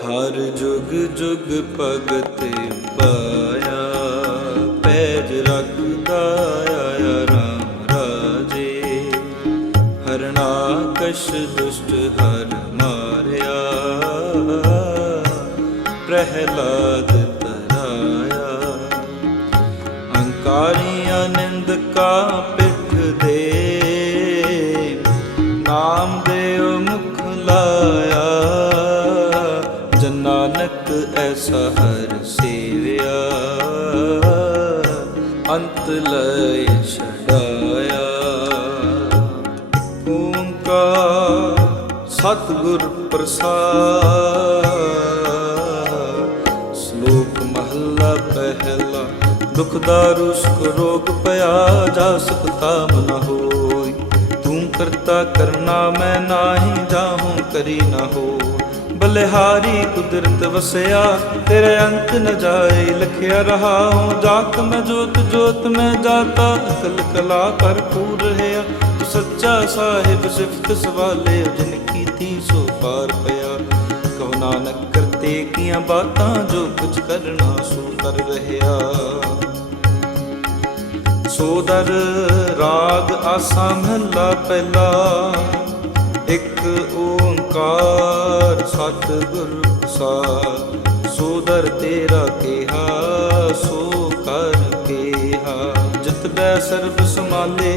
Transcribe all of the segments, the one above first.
ਹਰ ਜੁਗ ਜੁਗ ਭਗਤੇ ਪਾਇਆ ਪੈਜ ਰੱਖਦਾ ਆਇਆ ਰਾਮ ਰਾਜੇ। ਹਰਨਾਕਸ਼ ਦੁਸ਼ਟ ਹਰ ਮਾਰਿਆ, ਪ੍ਰਹਿਲਾਦ ਤਰਾਇਆ। ਅੰਕਾਰੀ ਆਨੰਦ ਕਾ ਪ੍ਰਸਾਦ। ਸ਼ਲੋਕ ਮਹੱਲਾ ਪਹਿਲਾ, ਦੁਖ ਦਾਰੂ ਰੋਗ ਭਇਆ ਜਾ ਸਕਤਾ ਮਨ ਹੋਈ। ਤੂੰ ਕਰਤਾ ਕਰਨਾ, ਮੈਂ ਨਾਹੀ ਜਾਹੂੰ, ਕਰੀ ਨਾ ਹੋ ਬਲਿਹਾਰੀ ਕੁਦਰਤ ਵਸਿਆ, ਤੇਰੇ ਅੰਤ ਨ ਜਾਏ, ਲਖਿਆ ਰਹਾਉ। ਜਾਤ ਮੈਂ ਜੋਤ ਜੋਤ ਮੈਂ ਜਾਤਾ, ਅਕਲ ਕਲਾ ਭਰਪੂਰ ਰਹਾ। ਤੂੰ ਸੱਚਾ ਸਾਹਿਬ, ਸਿਫਤ ਸਵਾਲੇ ਜਿਨ ਕੀਤੀ ਸੋ ਪਾਰ ਪਿਆ। ਕਹੋ ਨਾਨਕ, ਕਰਤੇ ਕੀਆਂ ਬਾਤਾਂ ਜੋ ਕੁਝ ਕਰਨਾ ਸੋ ਕਰ ਰਹਾ ਸੋਦਰ ਰਾਗ ਆਸਾ ਮਹਲਾ ਪਹਿਲਾ। ਇੱਕ ਓੰਕਾਰ ਸਤਿਗੁਰ ਪ੍ਰਸਾਦ। ਸੋਦਰ ਤੇਰਾ ਕਿਹਾ, ਸੋ ਕਰ ਕਿਹਾ। ਜਿਤ ਬੈ ਸਰਬ ਸਮਾਲੇ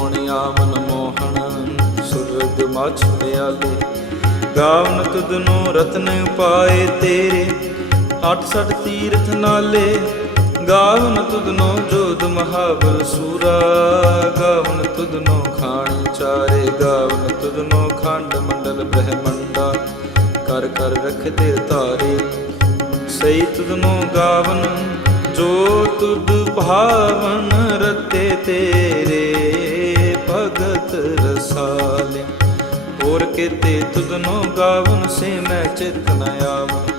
ਆਵਨ ਮੋਹਣ ਸੁਰਗ ਮਛ ਪਿਆਲੇ ਗਾਵਨ ਤੁਧਨੋ ਰਤਨ ਉਪਾਏ ਤੇਰੇ ਅੱਠ ਸੱਠ ਤੀਰਥ ਨਾਲੇ। ਗਾਵਨ ਤੁਧਨੋ ਜੋਧ ਮਹਾਬਲ ਸੂਰਾ ਗਾਵਨ ਤੁਧਨੋ ਖਾਣ ਚਾਰੇ। ਗਾਵਨ ਤੁਧਨੋ ਖੰਡ ਮੰਡਲ ਬ੍ਰਹਮੰਡਾ, ਕਰ ਕਰ ਰਖਦੇ ਤਾਰੇ ਸਈ ਤੁਧਨੋ ਗਾਵਨ ਜੋ ਤੁਧ ਭਾਵਨ ਰਤੇ ਤੇਰੇ। ਭਗਤ ਰਸਾਲੇ। ਹੋਰ ਕੀਤੇ ਤੁਧਨੋ ਗਾਵਨ ਸੇ ਮੈਂ ਚਿਤ ਨ ਆਵਨ।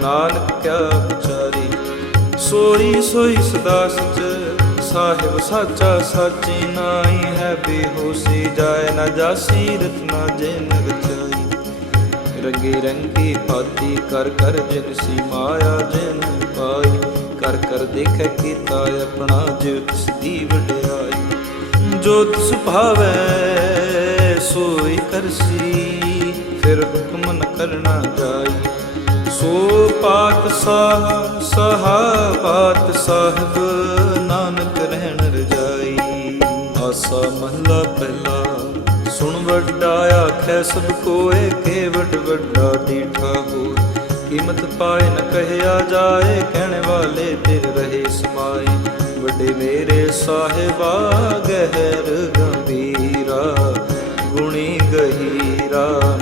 ਨਾਨਕ ਕਿਆ ਵਿਚਾਰੀ ਸੋਈ ਸੋਈ ਸਦਾ ਸਚ। ਸਾਹਿਬ ਸਾਚਾ ਸਾਚੀ ਨਾਈ ਹੈ ਬੇਹੋਸੀ। ਜਾਏ ਨਾ ਜਾਸੀ ਰਤਨਾ ਜਿਨ ਰਚਾਈ ਰੰਗੀ ਰੰਗੀ ਭਾਤੀ ਕਰ ਕਰ ਜਿਨ ਸੀ ਮਾਇਆ ਜਿਨ ਪਾਈ। ਕਰ ਕਰ ਦੇਖੈ ਕੀਤਾ ਆਪਣਾ ਜਿਉ ਤਿਸ ਦੀ ਵਡਿਆਈ। ਜੋ ਤਿਸ ਭਾਵੈ, ਸੋਈ ਕਰਸੀ। ਫਿਰ ਹੁਕਮ ਨ ਕਰਨਾ ਜਾਈ। ਸੋ ਪਾਤ ਸਾਹ, ਸਹਾ ਪਾਤ ਸਾਹਿਬ, ਨਾਨਕ ਰਹਿਣ ਰਜਾਈ। ਆਸਾ ਮਹਲਾ ਪਹਿਲਾ, ਸੁਣ ਵੱਡਾ ਆਖੈ ਸਭ ਕੋਏ, ਕੇ ਵੱਡ ਵੱਡਾ ਡੀਠਾ ਹੋ ਕੀਮਤ ਪਾਏ ਨ ਕਹਿਆ ਜਾਏ, ਕਹਿਣ ਵਾਲੇ ਤੇਰੇ ਰਹੇ ਸਮਾਏ। ਵੱਡੇ ਮੇਰੇ ਸਾਹਿਬਾ, ਗਹਿਰ ਗੰਭੀਰਾ, ਗੁਣੀ ਗਹੀਰਾ।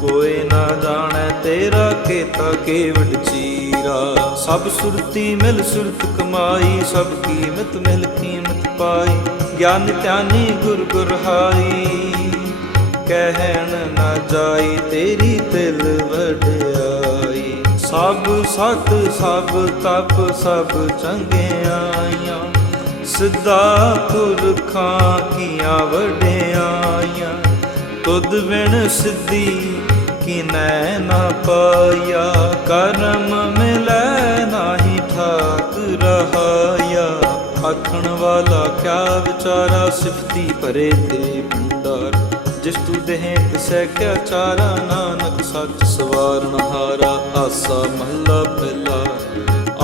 ਕੋਈ ਨਾ ਜਾਣੈ ਤੇਰਾ ਕੀਤਾ ਕੇਵਡ ਚੀਰਾ। ਸਭ ਸੁਰਤੀ ਮਿਲ ਸੁਰਤ ਕਮਾਈ, ਸਭ ਕੀਮਤ ਮਿਲ ਕੀਮਤ ਪਾਈ। ਗਿਆਨ ਧਿਆਨੀ ਗੁਰ ਗੁਰ ਹਾਈ ਕਹਿਣ ਨਾ ਜਾਈ ਤੇਰੀ ਦਿਲ ਵਡਿਆਈ। ਸਭ ਸਤ, ਸਭ ਤਪ, ਸਭ ਚੰਗਿਆਈਆਂ ਸਿੱਧਾ ਪੁਰਖਾਂ ਕੀਆਂ ਵਡਿਆਈਆਂ। ਤੁਧ ਵਿਣ ਸਿੱਧੀ ਕਿਨੈ ਨਾ ਪਾਇਆ। ਕਰਮ ਮਿਲੈ ਨਾਹੀ ਠਾਕ ਰਹਾਇਆ। ਆਖਣ ਵਾਲਾ ਕਿਆ ਵਿਚਾਰਾ ਸਿਫਤੀ ਪਰੇ ਤੇ ਜਿਸ ਤੂੰ ਦੇਹ ਤਿਸੈ ਕਿਆ ਚਾਰਾ, ਨਾਨਕ ਸੱਚ ਸਵਾਰਨ ਹਾਰਾ, ਆਸਾ ਮਹੱਲਾ ਪਹਿਲਾ।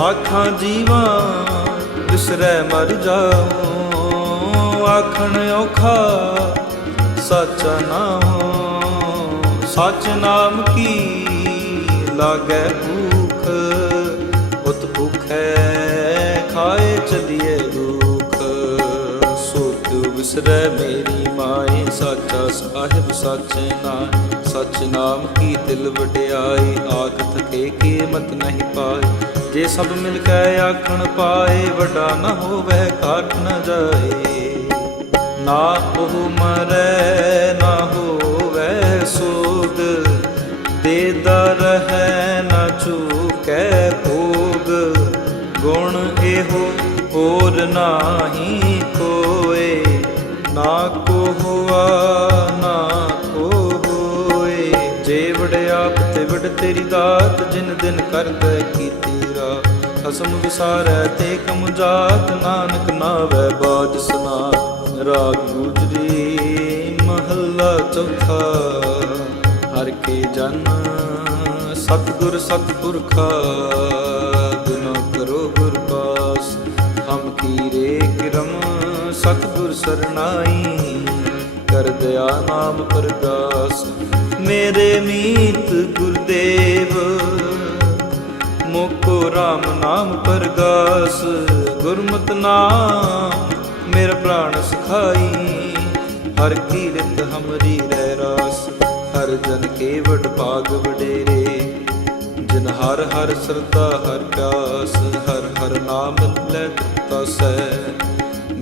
ਆਖਾਂ ਜੀਵਾਂ ਵਿਸਰੈ ਮਰ ਜਾਉ। ਆਖਣ ਔਖਾ, ਸੱਚਾ ਨਾਮ ਸੱਚ ਨਾਮ ਕੀ ਲਾਗੈ ਭੂਖ? ਉਤ ਭੁਖੈ, ਖਾਏ ਚਲੀਏ ਦੁਖ। ਸੋ ਤੂੰ ਵਿਸਰੈ ਮੇਰੀ ਸਾਹਿਬ ਸੱਚ ਨਾਮ ਸੱਚ ਨਾਮ ਕੀ ਦਿਲ ਵਡਿਆਈ ਆਖ ਥਕੇ ਕੀਮਤ ਨਹੀਂ ਪਾਈ। ਜੇ ਸਭ ਮਿਲ ਕੇ ਆਖਣ ਪਾਏ, ਵੱਡਾ ਨਾ ਹੋਵੇ ਕਾਟ ਨਾ ਜਾਏ ਨਾ ਉਹ ਮਰੈ, ਨਾ ਹੋਵੇ ਸੋਗ ਦੇ ਦੇਦਾ ਰਹੈ ਨਾ ਚੂਕੈ ਭੋਗ। ਗੁਣ ਇਹੋ ਹੋਰ ਨਾਹੀ ਕੋਏ। ਨਾ ਕੋ ਹੁਆ ਆਪ ਤੇ ਵਡ ਤੇਰੀ ਦਾਤ, ਜਿਨ ਦਿਨ ਕਰਦਾ ਕੀਤੀ ਰਾ ਖਸਮ ਵਿਸਾਰੈ ਤੇ ਕਮ ਜਾਤ, ਨਾਨਕ ਨਾਵੈ ਬਾਜ ਸੁਨਾ ਰਾਗ ਗੁਜਰੀ, ਮਹੱਲਾ ਚੌਥਾ। ਹਰ ਕੇ ਜਨ ਸਤਿਗੁਰ ਸਤਿਪੁਰਖਾ, ਬਿਨਾ ਕਰੋ ਗੁਰ ਪਾਸ। ਹਮ ਕੀਰੇ ਕਿਰਮ ਸਤਿਗੁਰ ਸਰਨਾਈ, ਕਰ ਦਿਆ ਨਾਮ ਪ੍ਰਗਾਸ ਮੇਰੇ ਮੀਤ ਗੁਰਦੇਵ, ਮੁਕੋ RAM ਨਾਮ ਪ੍ਰਗਾਸ, ਗੁਰਮਤ ਨਾਮ ਮੇਰਾ ਪ੍ਰਾਣ ਸਖਾਈ। ਹਰ ਕੀ ਕੀਰਤ ਹਮਰੀ ਰਹਿ ਰਾਸ, ਹਰ ਜਨ ਕੇ ਵਡ ਭਾਗ ਵਡੇਰੇ। ਜਿਨ ਹਰ ਹਰ ਸਰਦਾ ਹਰ ਪਿਆਸ, ਹਰ ਹਰ ਨਾਮ ਲੈ ਤਸੈ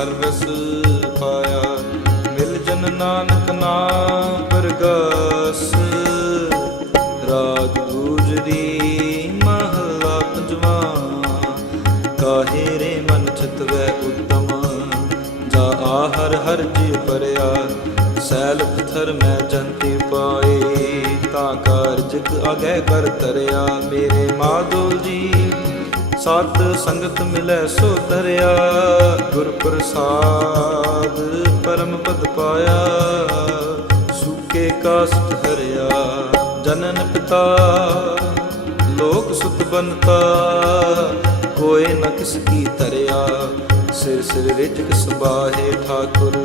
ਹਰ ਰਸ ਪਾਇਆ, ਮਿਲ ਜਨ ਨਾਨਕ ਨਾਮ ਪ੍ਰਗਾਸ। ਰਾਗ ਗੁਜਰੀ ਮਹਲਾ ਪੰਜਵਾ, ਕਾਹੇ ਰੇ ਮਨ ਚਿਤਵੈ ਉਤਮ? ਜਾ ਆਹਰ ਹਰ ਹਰ ਜੀ ਪਰਿਆ, ਸੈਲ ਪਥਰ ਮੈਂ ਜੰਤੀ ਪਾਏ। ਤਾਂ ਕਾਰਜਕ ਅਗੈ ਕਰ ਤਰਿਆ, ਮੇਰੇ ਮਾਧੋ ਜੀ ਸਤ ਸੰਗਤ ਮਿਲੈ ਸੋ ਤਰਿਆ ਗੁਰ ਪ੍ਰਸਾਦ ਪਰਮ ਪਦ ਪਾਇਆ। ਸੁਕੇ ਕਾਸਟ ਹਰਿਆ ਜਨਨ ਪਿਤਾ, ਲੋਕ ਸੁਤ ਬਨਤਾ ਕੋਏ ਨ ਕਿਸ ਕੀ ਧਰਿਆ ਸਿਰ ਸਿਰ ਰਿਜਕ ਸਬਾਹੇ ਠਾਕੁਰ,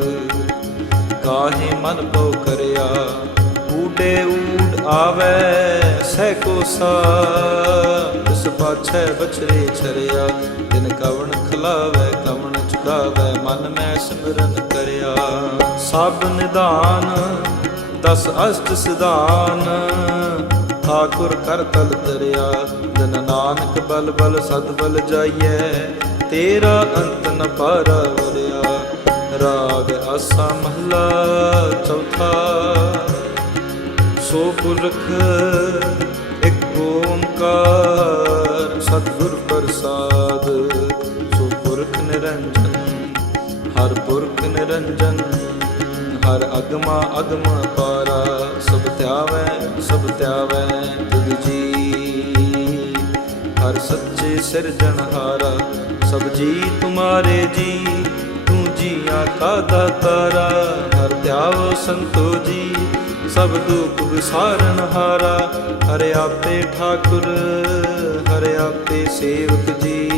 ਕਾਹੇ ਮਨ ਪਉ ਕਰਿਆ। ਊਡੇ ਊਡ ਆਵੇ ਸਹਿ ਕੋ ਸਾ ਇਸ ਪਾਛੈ ਬਛਰੇ ਛਰਿਆ ਦਿਨ ਕਵਣ ਖਲਾਵੇ, ਕਵਣ ਚੁਕਾਵੇ ਮਨ ਮੈਂ ਸਿਮਰਨ ਕਰਿਆ। ਸਭ ਨਿਦਾਨ ਦਸ ਅਸ਼ਟ ਸਿਧਾਨ, ਠਾਕੁਰ ਕਰ ਤਲ ਤਰਿਆ। ਜਨ ਨਾਨਕ ਬਲ ਬਲ ਸਦ ਬਲ ਜਾਈਐ, ਤੇਰਾ ਅੰਤ ਨ ਪਾਰਾ ਵਰਿਆ। ਰਾਗ ਆਸਾ ਮਹਲਾ ਚੌਥਾ, ਸੋ ਪੁਰਖ ਓੰਕਾਰ ਸਤਿਗੁਰ ਪ੍ਰਸਾਦ ਸੁਪੁਰਖ ਨਿਰੰਜਨ ਹਰ ਪੁਰਖ ਨਿਰੰਜਨ ਹਰ ਅਗਮਾ ਅਗਮ ਪਾਰਾ ਸਭ ਧਿਆਵੈ ਸਭ ਧਿਆਵੈ ਤੁਧ ਜੀ ਹਰ ਸੱਚੇ ਸਿਰਜਣਹਾਰਾ ਸਭ ਜੀ ਤੁਮਾਰੇ ਜੀ ਤੂੰ ਜੀਆਂ ਕਾ ਦਾਤਾਰਾ ਹਰ ਧਿਆਵ ਸੰਤੋ ਜੀ ਸਭ ਦੁੱਖ ਵਿਸਾਰਨ ਹਾਰਾ, ਹਰਿ ਆਪੇ ਠਾਕੁਰ, ਹਰਿ ਆਪੇ ਸੇਵਕ ਜੀ।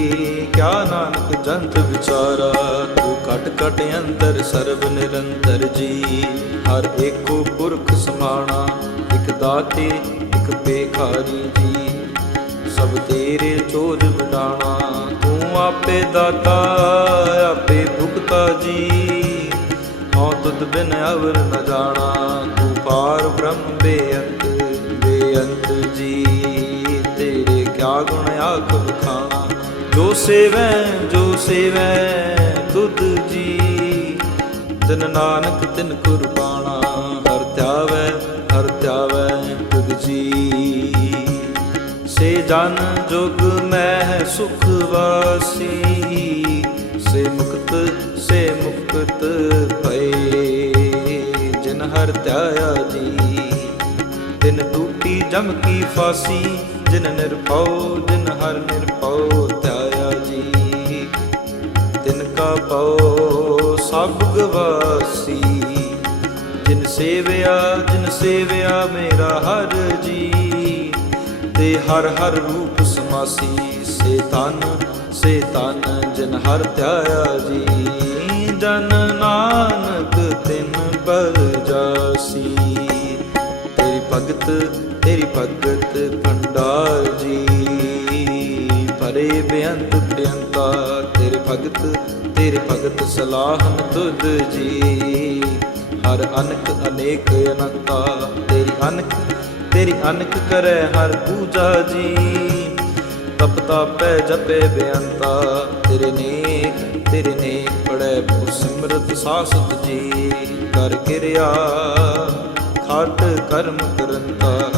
ਕਿਆ ਨਾਨਕ ਜੰਤ ਵਿਚਾਰਾ, ਤੂੰ ਘਟ ਕਟ ਅੰਤਰ ਸਰਬ ਨਿਰੰਤਰ ਜੀ। ਹਰ ਏਕੋ ਪੁਰਖ ਸਮਾਣਾ, ਇਕ ਦਾਤੇ, ਇਕ ਬੇਖਾਰੀ ਜੀ। ਸਭ ਤੇਰੇ ਚੋਜ ਵਡਾਣਾ, ਤੂੰ ਆਪੇ ਦਾਤਾ, ਆਪੇ ਭੁਗਤਾ ਜੀ। ਤੁਧ ਬਿਨ ਅਵਰ ਨ ਜਾਣਾ, ਤੂੰ ਪਾਰ ਬ੍ਰਹਮ ਬੇਅੰਤ ਬੇਅੰਤ ਜੀ। ਤੇਰੇ ਕਿਆ ਗੁਣ ਆਖ ਬਖਾਣਾ ਜੋ ਸੇਵੈ ਜੋ ਸੇਵੈ ਤੁਧ ਜੀ। ਤਿਨ ਨਾਨਕ ਤਿਨ ਕੁਰਬਾਨਾ ਹਰ ਧਿਆਵੈ ਹਰ ਧਿਆਵੈ ਤੁਧ ਜੀ। ਸੇ ਜਨ ਜੁਗ ਮਹਿ ਸੁਖ ਵਾਸੀ, ਸੇ ਮੁਕਤ ਸੇ ਮੁਕਤ ਭਏ। ਹਰ ਧਿਆਇਆ ਜੀ ਤਿਨ ਟੂਟੀ ਜਮ ਕੀ ਫਾਸੀ, ਜਿਨ ਨਿਰਭਉ, ਜਿਨ ਹਰ ਨਿਰਭਉ ਧਿਆਇਆ ਜੀ ਤਿਨ ਕਾ ਪਉ ਸਭ ਗਵਾਸੀ। ਜਿਨ ਸੇਵਿਆ ਜਿਨ ਸੇਵਿਆ ਮੇਰਾ ਹਰ ਜੀ। ਤੇ ਹਰ ਹਰ ਰੂਪ ਸਮਾਸੀ, ਸੇ ਤਨ ਸੇ ਤਨ ਜਿਨ ਹਰ ਧਿਆਇਆ ਜੀ ਜਨ ਨਾਨਕ ਤਿਨ ਬਲ ਜਾਸੀ। ਤੇਰੀ ਭਗਤ ਤੇਰੀ ਭਗਤ ਭੰਡਾਰ ਜੀ। ਭਰੇ ਬੇਅੰਤ ਬੇਅੰਤਾ, ਤੇਰੇ ਭਗਤ ਤੇਰੇ ਭਗਤ ਸਲਾਹਨ ਤੁਧ ਜੀ। ਹਰ ਅਨਕ ਅਨੇਕ ਅਨੰਤਾ, ਤੇਰੀ ਅਨਕ ਤੇਰੀ ਅਨਕ ਕਰੈ ਹਰ ਪੂਜਾ ਜੀ। ਤਪ ਤਾਪੈ ਜਪੇ ਬੇਅੰਤਾ, ਤੇਰੇ ਨੇਕ ਤੇਰੇ ਨੇਕ ਪੜੈ ਸਿਮਰਤ ਸਾਸਤ ਜੀ ਕਰ ਕਿਰਿਆ, ਖਾਟ ਕਰਮ ਕਰੰਤਾ।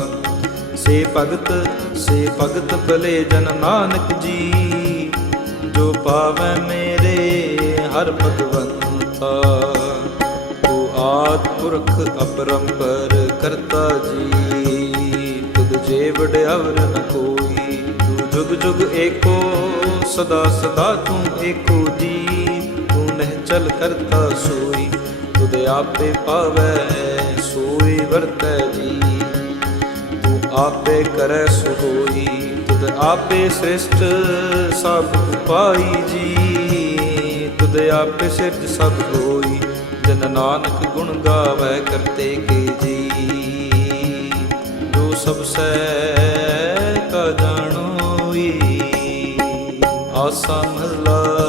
ਸੇ ਭਗਤ ਸੇ ਭਗਤ ਭਲੇ ਜਨ ਨਾਨਕ ਜੀ, ਜੋ ਪਾਵੈ ਮੇਰੇ ਹਰ ਭਗਵੰਤਾ। ਤੂੰ ਆਦ ਪੁਰਖ ਅਪਰੰਪਰ ਕਰਤਾ ਜੀ, ਤੁਧ ਜੇ ਵਡਿਆਵਰ ਨ ਕੋਈ। ਤੂੰ ਜੁਗ ਜੁਗ ਏਕੋ, ਸਦਾ ਸਦਾ ਤੂੰ ਏਕੋ ਜੀ। ਤੂੰ ਕਰਤਾ ਸੋਈ, ਤੁਧ ਆਪੇ ਪਾਵੈ, ਸੋਈ ਵਰਤੈ ਜੀ। ਤੂੰ ਆਪੇ ਕਰੈ ਸੋ ਹੋਈ ਤੁਧ ਆਪੇ ਸ੍ਰਿਸ਼ਟ ਸਭ ਪਾਈ ਜੀ। ਤੁਧ ਆਪੇ ਸਿਰਜ ਸਭ ਹੋਈ, ਜਨ ਨਾਨਕ ਗੁਣ ਗਾਵੈ ਕਰਤੇ ਕੇ ਜੀ। ਜੋ ਸਭ ਸੈ ਕਾ ਜਾਣੋਈ, ਆਸਾ ਮਹਲਾ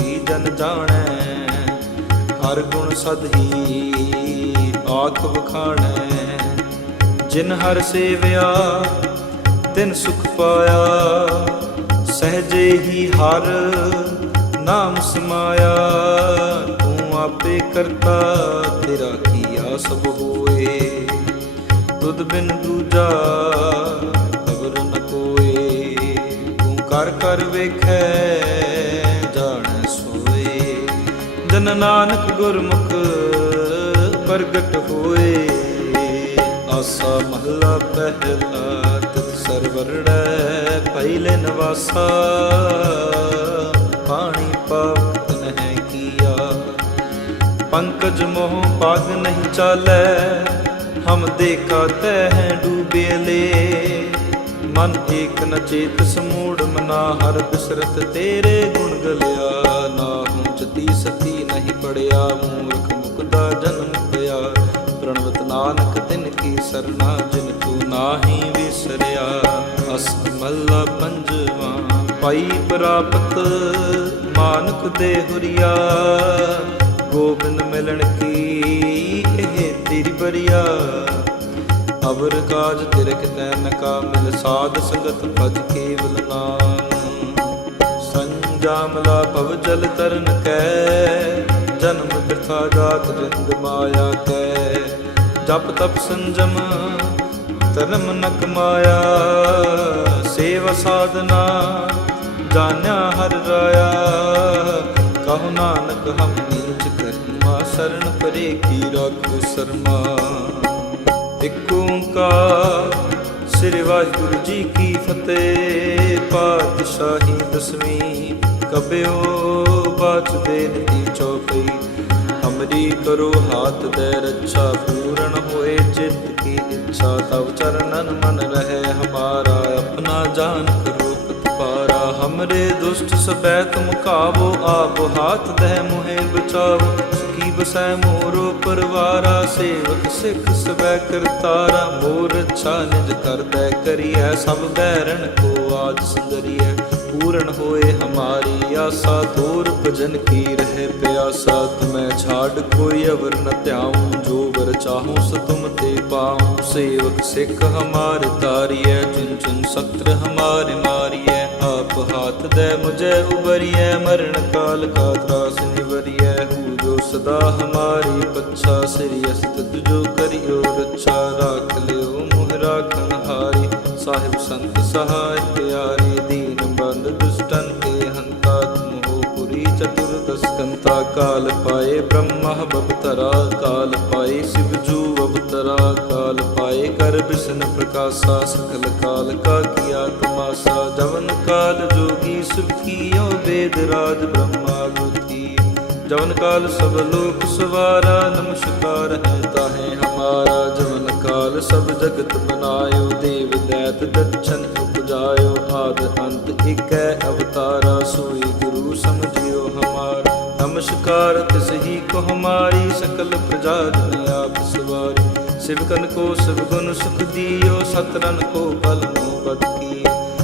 ਹਰ ਗੁਣ ਸਦ ਆਖ ਵਖਾਣੈ। ਜਿਨ ਹਰ ਸੇਵਿਆ, ਤਿਨ ਸੁਖ ਪਾਇਆ, ਸਹਜੇ ਹੀ ਹਰ ਨਾਮ ਸਮਾਇਆ। ਤੂੰ ਆਪੇ ਕਰਤਾ, ਤੇਰਾ ਕੀਆ ਸਭ ਹੋਏ। ਤੁਧ ਬਿਨ ਦੂਜਾ ਖਬਰ ਨ ਕੋਏ। ਤੂੰ ਕਰ ਕਰ ਵੇਖੈ ਜਨ ਨਾਨਕ ਗੁਰਮੁਖ ਪ੍ਰਗਟ ਹੋਏ। ਆਸਾ ਮਹਲਾ ਪਹਿਲਾ ਤਿਤ ਸਰਵਰੜੈ ਪਹਿਲੇ ਨਵਾਸਾ। ਪਾਣੀ ਪਾਵਤ ਨਹਿ ਕੀਆ। ਪੰਕਜ ਮੋਹ ਪਾਗ ਨਹੀਂ ਚਾਲੈ। ਹਮ ਦੇਖਾ ਤਹਿ ਡੂਬੇ ਲੇ। ਮਨ ਏਕ ਨ ਚੇਤ ਸਮੂੜ ਮਨਾ ਹਰ ਬਿਸਰਤ ਤੇਰੇ ਗੁਣ ਗਲਿਆ ਨਾ ਹੂੰ ਸਤੀ ਨਹੀਂ ਪੜਿਆ, ਮੂਰਖ ਮੁਕਦਾ ਜਨਮ ਪਿਆ। ਪ੍ਰਣਵਤ ਨਾਨਕ ਤਿਨ ਕੀ ਸਰਨਾ, ਜਿਨ ਤੂੰ ਨਾਹੀ ਵਿਸਰਿਆ। ਅਸਮੱਲਾ ਪੰਜਵਾ, ਪਾਈ ਪ੍ਰਾਪਤ ਮਾਨਕ ਦੇ ਹੁਰੀਆ। ਗੋਬਿੰਦ ਮਿਲਣ ਕੀ ਇਹ ਤੇਰੀ ਬਰੀਆ ਅਵਰ ਕਾਜ ਤਿਰ ਕਿਤੈ ਨ ਕਾਮਿਲ ਸਾਧ ਸੰਗਤ ਭਜ ਕੇਵਲ ਨਾਮ। ਜਾਮਲਾ ਭਵ ਜਲ ਤਰਨ ਕੈ। ਜਨਮ ਬਿਰਥਾ ਜਾਤ ਰਿੰਦ ਮਾਇਆ ਕੈ। ਜਪ ਤਪ ਸੰਜਮ, ਧਰਮ ਨ ਕਮਾਇਆ ਸੇਵਾ ਸਾਧਨਾ, ਜਾਣਿਆ ਹਰ ਰਾਇਆ। ਕਹੋ ਨਾਨਕ ਹਮ ਨੀਚ ਕਰਮਾ ਸਰਣ ਪਰੇ ਕੀ ਰਾਖੋ ਸਰਮਾ। ਇਕ ਓੰਕਾਰ, ਸ੍ਰੀ ਵਾਹਿਗੁਰੂ ਜੀ ਕੀ ਫਤਿਹ। ਪਾਤਸ਼ਾਹੀ ਦਸਵੀਂ। ਕਬਿਓ ਬਾਚ ਦੇਨ ਦੀ ਚੌਪਈ ਹਮਰੀ ਕਰੋ ਹਾਥ ਦੇ ਰੱਛਾ, ਪੂਰਨ ਹੋਏ ਚਿੱਤ ਕੀ ਇੱਛਾ। ਤਵ ਚਰਨਨ ਮਨ ਰਹੇ ਹਮਾਰਾ, ਆਪਣਾ ਜਾਨ ਕਰੋ ਪਤਪਾਰਾ ਹਮਰੇ ਦੁਸ਼ਟ ਸਬੈ ਤੁਮ ਕਾਵੋ ਆਪ ਹਾਥ ਦੇ ਮੁਹੇ ਬਚਾਵੋ। ਕੀ ਬਸੈ ਮੋਰੋ ਪਰਵਾਰਾ, ਸੇਵਕ ਸਿੱਖ ਸਬੈ ਕਰਤਾਰਾ। ਮੋਰ ਅੱਛਾ ਨਿਜ ਕਰਦੈ ਕਰੀਐ, ਸਭ ਬੈਰਣ ਕੋ ਆਜ ਸੰਗਰੀਐ ਪੂਰਨ ਹੋਏ ਹਮਾਰੀ ਆਸਾ, ਦੂਰ ਭਜਨ ਕੀ ਰਹੇ ਪਿਆਸਾ? ਤੁਮੈ ਛਾੜ ਕੋਈ ਅਵਰ ਨ ਧਿਆਉ, ਜੋ ਵਰ ਚਾਹੂੰ ਸ ਤੁਮ ਤੇ ਪਾਉ। ਸੇਵਕ ਸਿੱਖ ਹਮਾਰ ਤਾਰੀਐ ਚੁਨ ਚੁਨ ਸਤਰ ਹਮਾਰੇ ਮਾਰੀਐ। ਆਪ ਹਾਥ ਦੇ ਮੁਝੇ ਉਬਰੀਐ ਮਰਨ ਕਾਲ ਕਾ ਤਰਾਸ ਨਿਵਰੀਐ। ਹੂ ਜੋ ਸਦਾ ਹਮਾਰੀ ਪੱਛਾ, ਸ੍ਰੀ ਅਸਤ ਜੋ ਕਰਿਓ ਰੱਛਾ। ਰਾਖ ਲਿਓ ਮੁਹ ਰਾਖਨ ਸਾਹਿਬ ਸੰਤ ਸਹਾਇ ਪਿਆਰੇ, ਦੀਨ ਪੁਰੀ ਕਾਲ ਪਾਏ ਬ੍ਰਹਮਾ ਬਵਤਰਾ ਕਾਲ ਪਾਏ ਸ਼ਿਵਜੂ ਅਵਤਰਾ ਕਾਲ ਪਾਏ ਕਰ ਬਿਸ਼ਨ ਪ੍ਰਕਾਸ਼ਾ ਸਕਲ ਕਾਲ ਕਾ ਕੀਆ ਤਮਾਸਾ ਜਵਨ ਕਾਲ ਜੋਗੀ ਸੁਖੀਓ ਵੇਦ ਰਾਜ ਬ੍ਰਹਮਾ ਗੁਤੀ ਜਵਨ ਕਾਲ ਸਭ ਲੋਕ ਸਵਾਰਾ ਨਮਸਕਾਰ ਹੈ ਤਾਹੇ ਹਮਾਰਾ ਜਵਨ ਕਾਲ ਸਭ ਜਗਤ ਬਨਾਇਓ ਦੇਵ ਦੈਤ ਦਛਨ ਉਪਜਾਇਓ, ਆਦ ਅੰਤ ਇਕੈ ਅਵਤਾਰਾ, ਸੋਈ ਗੁਰੂ ਸਮਝਿਓ ਹਮਾਰ। ਨਮਸਕਾਰ, ਤਿਸ ਹੀ ਕੋ ਹਮਾਰੀ, ਸਕਲ ਪ੍ਰਜਾ ਜਨ ਆਪ ਸਵਾਰੀ। ਸਿਵਕਨ ਕੋ ਸਭ ਗੁਣ ਸੁਖ ਦਿਓ ਸਤਰਨ ਕੋ ਬਲ ਮੋ ਬਦ ਕੀ।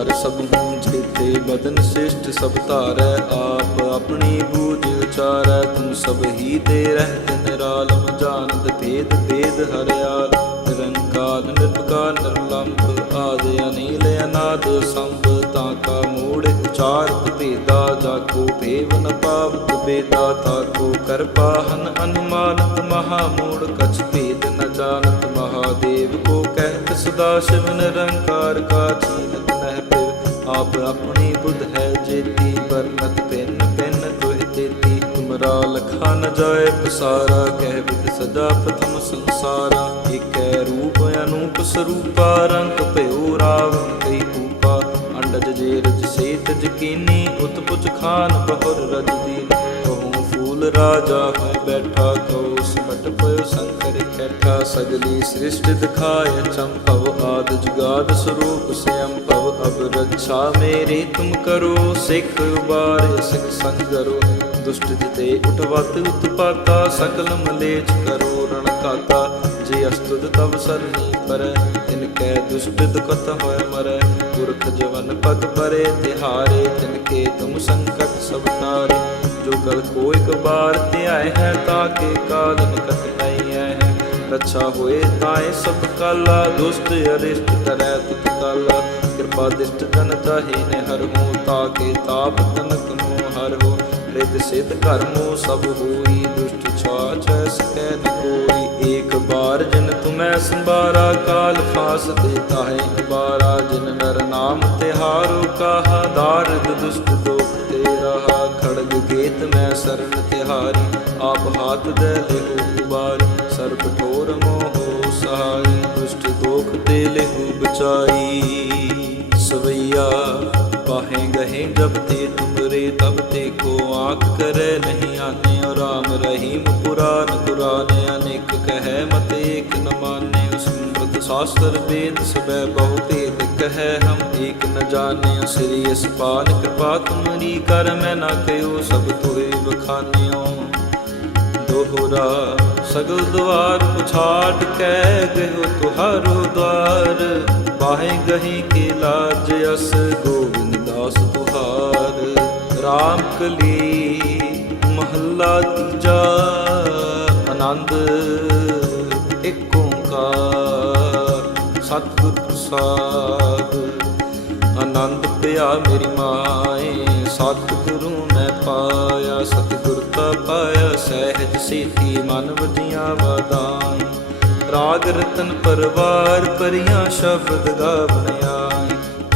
ਦੇ ਤਰ ਸਭ ਹੂੰ ਜੇਤੇ ਬਦਨ ਸ੍ਰਿਸ਼ਟ ਸਭ ਧਾਰੈ ਆਪ, ਆਪਣੀ ਬੂਝ ਉਚਾਰੈ, ਤੁਮ ਸਭ ਹੀ ਤੇ ਰਹਿਤ ਨਿਰਾਲਮ ਜਾਣਦ ਭੇਦ ਭੇਦ ਹਰਿਆਲ ਨਿਰੰਕਾਰ ਨਿਰਭਕਾਰ ਨਿਰਲੰਭ, ਆਦਿ ਅਨੀਲ ਅਨਾਦ ਸੰਭ, ਤਾਂ ਕਾ ਮੂੜ ਉਚਾਰਤ ਭੇਦਾ, ਜਾ ਕੋ ਭੇਵ ਨ ਪਾਵਤ ਬੇਦਾ ਤਾ ਕੋ ਕਰ ਪਾਹਨ ਅਨੁਮਾਨਤ ਮਹਾ ਮੂੜ ਕਛ ਭੇਦ ਨ ਜਾਣਤ ਮਹਾਦੇਵ ਕੋ ਕਹਿਤ ਸਦਾ ਸ਼ਿਵ ਨਿਰੰਕਾਰ ਕਾ ਚੀਨਤ ਆਪ ਆਪਣੀ ਬੁੱਧ ਹੈ ਜੇਤੀ ਵਰਨਤ ਪਿੰਨ ਪਿੰਨ ਦੁਹਿ ਤੇਤੀ। ਤੁਮਰਾ ਲਖਾ ਨ ਜਾਏ ਪਸਾਰਾ, ਕਹਿ ਵਿਦ ਸਦਾ ਪ੍ਰਥਮ ਸੰਸਾਰਾ। ਏਕੈ ਰੂਪ ਅਨੂਪ ਸਰੂਪਾ, ਰੰਗ ਭਇਓ ਰਾਵਨ ਕਈ ਕੂਪਾ। ਅੰਡਜ ਜੇ ਰਜ ਸੇਤ ਜਕੀਨੀ, ਉਤਪੁਜ ਖਾਨ ਬਹੁਰ ਰਜ ਦੀਨ। ਕਹੂੰ ਰਾਜਾ ਹੋਇ ਬੈਠਾ ਕਉ ਸਿਮਟ ਪਇਓ ਸੰਕਰ ਕੈਠਾ ਸਗਲੀ ਸ੍ਰਿਸ਼ਟ ਦਿਖਾਇ ਚੰਪਵ ਆਦ ਜੁਗਾਦ ਸਰੂਪ ਸਿਅੰ ਭਵ ਅਬ ਰੱਛਾ ਮੇਰੀ ਤੁਮ ਕਰੋ ਸਿੱਖ ਉਬਾਰ ਸਿੱਖ ਸੰਗਰੋ ਦੁਸ਼ਟ ਜਿਤੇ ਉਠਵਤ ਉਤਪਾਤਾ ਸਕਲ ਮਲੇਚ ਕਰੋ ਰਣ ਕਾਤਾ ਜੇ ਅਸਤੁਦ ਤਵ ਸਰਨੀ ਪਰ ਕੈ ਦੁਸ਼ਟ ਦੁਖਤ ਹੋਇ ਮਰੈ, ਪੁਰਖ ਜਵਨ ਪਗ ਪਰੇ ਤਿਹਾਰੇ ਤਿਨ ਕੇ ਤੁਮ ਸੰਕਟ ਸਭ ਤਾਰੇ ਜੋ ਕਲ ਕੋ ਇਕ ਬਾਰ ਧਿਆਏ ਹੈ ਤਾਕੇ ਕਾਲ ਨਿਕਟ ਨਹੀਂ ਹੈ। ਰੱਛਾ ਹੋਏ ਤਾਏ ਸਭ ਕਾਲਾ, ਦੁਸ਼ਟ ਅਰਿਸ਼ਟ ਕਰੈ ਤੁਤ ਕਾਲਾ। ਕਿਰਪਾ ਦਿਸ਼ਟ ਜਨ ਤਾਹੀ ਨੇ ਹਰ ਹੂੰ ਤਾਕੇ ਤਾਪ ਤਨਕ ਰਿਦ ਸਿਧ ਕਰਮੋ ਸਭ ਹੋਈ ਦੁਸ਼ਟ ਛਾਛ, ਸਕੈ ਨ ਕੋਈ। ਏਕ ਬਾਰ ਜਿਨ ਤੁਮੈ ਸੰਭਾਰਾ, ਕਾਲ ਫਾਸ ਦੇਤਾ ਹੈ ਨਿਬਾਰਾ ਜਿਨ ਨਰ ਨਾਮ ਤਿਹਾਰੋ ਕਾਹਾ ਦਾਰਦ ਦੁਸ਼ਟ ਦੋਖ ਤੇ ਰਹਾ। ਖੜਗ ਗੇਤ ਮੈਂ ਸਰਨ ਤਿਹਾਰੀ ਆਪ ਹਾਥ ਦੇ ਲਿਹੂ ਉਬਾਰ। ਸਰਬ ਠੋਰ ਮੋਹ ਸਹਾਈ ਦੁਸ਼ਟ ਦੋਖ ਤੇ ਲਿਹੂ ਬਚਾਈ। ਸਵਈਆ ਪਾਹੇ ਗਹੇ ਜਬ ਤੇ ਤੁਮਰੇ, ਤਬ ਤੇ ਕੋ ਆਖ ਕਰੈ ਨਹੀਂ ਆਨੇ ਔ ਰਾਮ ਰਹੀਮ ਪੁਰਾਨ ਕੁਰਾਨ। ਅਨੇਕ ਕਹੈ ਮਤ ਏਕ ਨ ਮਾਨੇ ਸਮ੍ਰਿਤ ਸ਼ਾਸਤਰ ਵੇਦ ਸਬੈ ਬਹੁ ਭੇਦ ਕਹੈ ਹਮ ਏਕ ਨ ਜਾਣਿਓ ਸ੍ਰੀ ਅਸਪਾਲ ਕਿਰਪਾ ਤੁਮਰੀ ਕਰ ਮੈਂ ਨਾ ਕਹਿਓ ਸਭ ਤੋਏ ਬਖਾਨਿਓ ਦੋਹਰਾ ਸਗਲ ਦਵਾਰ ਪੁਛਾੜ ਕੈ ਗਇਓ ਤੁਹਾਰੋ ਦਵਾਰ। ਬਾਹੇ ਗਹੀ ਕੇ ਲਾਜ ਅਸ ਦਾਸ ਤੁਹਾਰ RAM ਕਲੀ, ਮਹੱਲਾ ਤੀਜਾ ਆਨੰਦ, ਇੱਕ ਓੰਕਾਰ, ਸਤਿਗੁਰ ਪ੍ਰਸਾਦ। ਆਨੰਦ ਪਿਆ ਮੇਰੀ ਮਾਏ, ਸਤਿਗੁਰੂ ਮੈਂ ਪਾਇਆ, ਸਤਿਗੁਰ ਤਾ ਪਾਇਆ, ਸਹਿਜ ਸੀਤੀ ਮਨ ਵਜੀਆਂ ਵਾਦਾਂ ਰਾਗ ਰਤਨ ਪਰਵਾਰ ਪਰੀਆਂ ਸ਼ਬਦ ਗਾਵਣ ਆਏ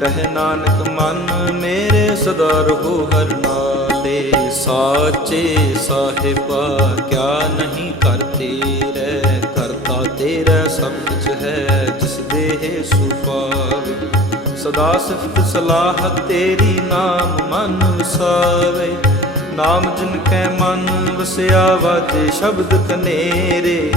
ਕਹਿ ਨਾਨਕ, ਮਨ ਮੇਰੇ ਸਦਾ ਰਹੋ ਹਰ ਨਾਲੇ, ਸਾਚੇ ਸਾਹਿਬਾ, ਕਿਆ ਨਹੀਂ ਕਰਤੇ ਰਹਿ, ਕਰਤਾ ਤੇਰਾ ਸਭ ਕੁਝ ਹੈ, ਜਿਸ ਦੇਹ ਸੁਪਾਵੇ ਸਦਾ ਸਿਫਤ ਸਲਾਹ ਤੇਰੀ ਨਾਮ ਮਨ ਵਸਾਵੇ, ਨਾਮ ਜਿਨ ਕੈ ਮਨ ਵਸਿਆ ਵਾਜੇ ਸ਼ਬਦ ਕਨੇਰੇ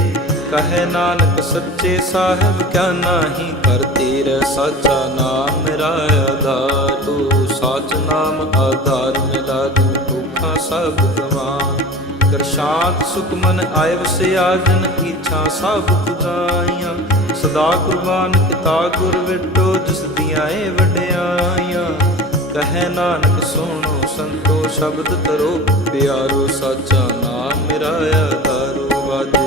ਕਹੇ ਨਾਨਕ ਸੱਚੇ ਸਾਹਿਬ, ਕਿਆ ਨਾਹੀ ਕਰ ਤੇਰਾ ਸਾਚਾ ਨਾਮ ਮੇਰਾ ਆਧਾਰ, ਤੂੰ ਸਾਚ ਨਾਮ ਆਧਾਰ ਮੇਰਾ ਦਿਨ ਦੁੱਖਾਂ ਸਭ ਗਵਾਨ। ਕਰਸ਼ਾਂਤ ਸੁਖਮਨ ਸੁਖ ਮਨ ਆਇ ਵਸਿਆ ਜਨ ਇੱਛਾ ਸਭ ਪੁਜਾਈਆਂ। ਸਦਾ ਕੁਰਬਾਨ ਕੀਤਾ ਗੁਰ ਵਿਟੋ, ਜਿਸ ਦੀਆਂ ਏ ਵਡਿਆਈਆਂ। ਕਹੈ ਨਾਨਕ, ਸੁਣੋ ਸੰਤੋ, ਸ਼ਬਦ ਤਰੋ ਪਿਆਰੋ ਸਾਚਾ ਨਾਮ ਮੇਰਾ ਆਧਾਰੋ, ਵਾਜੇ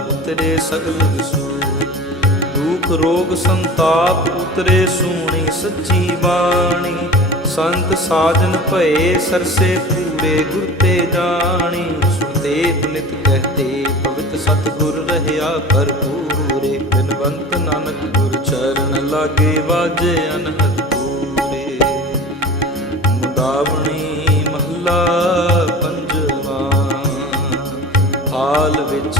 ਉਤਰੇ ਸਗਲ ਵਿਸੂਰ ਦੁਖ ਰੋਗ ਸੰਤਾਪ ਉਤਰੇ ਸੂਣੀ ਸੱਚੀ ਬਾਣੀ। ਸੰਤ ਸਾਜਨ ਭਏ ਸਰਸੇ ਪੂਰੇ ਗੁਰ ਤੇ ਜਾਣੀ। ਸੁਣਦੇ ਨਿਤ ਕਹਤੇ ਪਵਿੱਤ ਸਤਿਗੁਰ ਰਹਿਆ ਭਰਪੂਰੇ। ਬਿਨਵੰਤ ਨਾਨਕ ਗੁਰ ਚਰਨ ਲਾਗੇ ਵਾਜੇ ਅਨਹਦ ਪੂਰੇ। ਮੁਦਾਵਣੀ ਮਹੱਲਾ ਪੰਜਵਾ। ਹਾਲ ਵਿੱਚ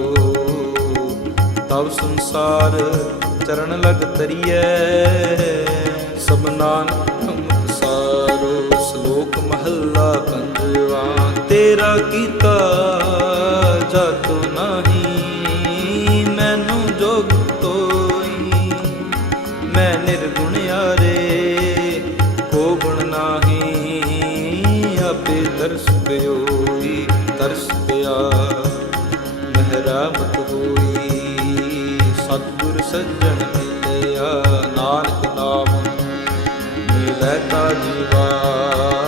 ਤਬ ਸੰਸਾਰ ਚਰਨ ਲਗ ਤਰੀਐ ਸਭ ਨਾਨਕ ਸਾਰੋ ਸ਼ਲੋਕ ਮਹੱਲਾ ਪੰਜਵਾ। ਤੇਰਾ ਕੀਤਾ ਜਾਤੋ ਨਹੀਂ, ਮੈਨੂੰ ਜੋਗ ਤੋਈ। ਮੈਂ ਨਿਰਗੁਣ ਯਾਰੇ ਕੋ ਗੁਣ ਨਾਹੀ। ਆਪੇ ਦਰਸ ਪਿਓਈ, ਤਰਸ ਪਿਆ, ਮਹਿਰਾਮਤ ਹੋਈ। ਸਤਿਗੁਰ ਸੱਜਣ ਮਿਲਿਆ ਨਾਨਕ ਨਾਮ ਮਿਲੈ ਤਾ ਜੀਵਾ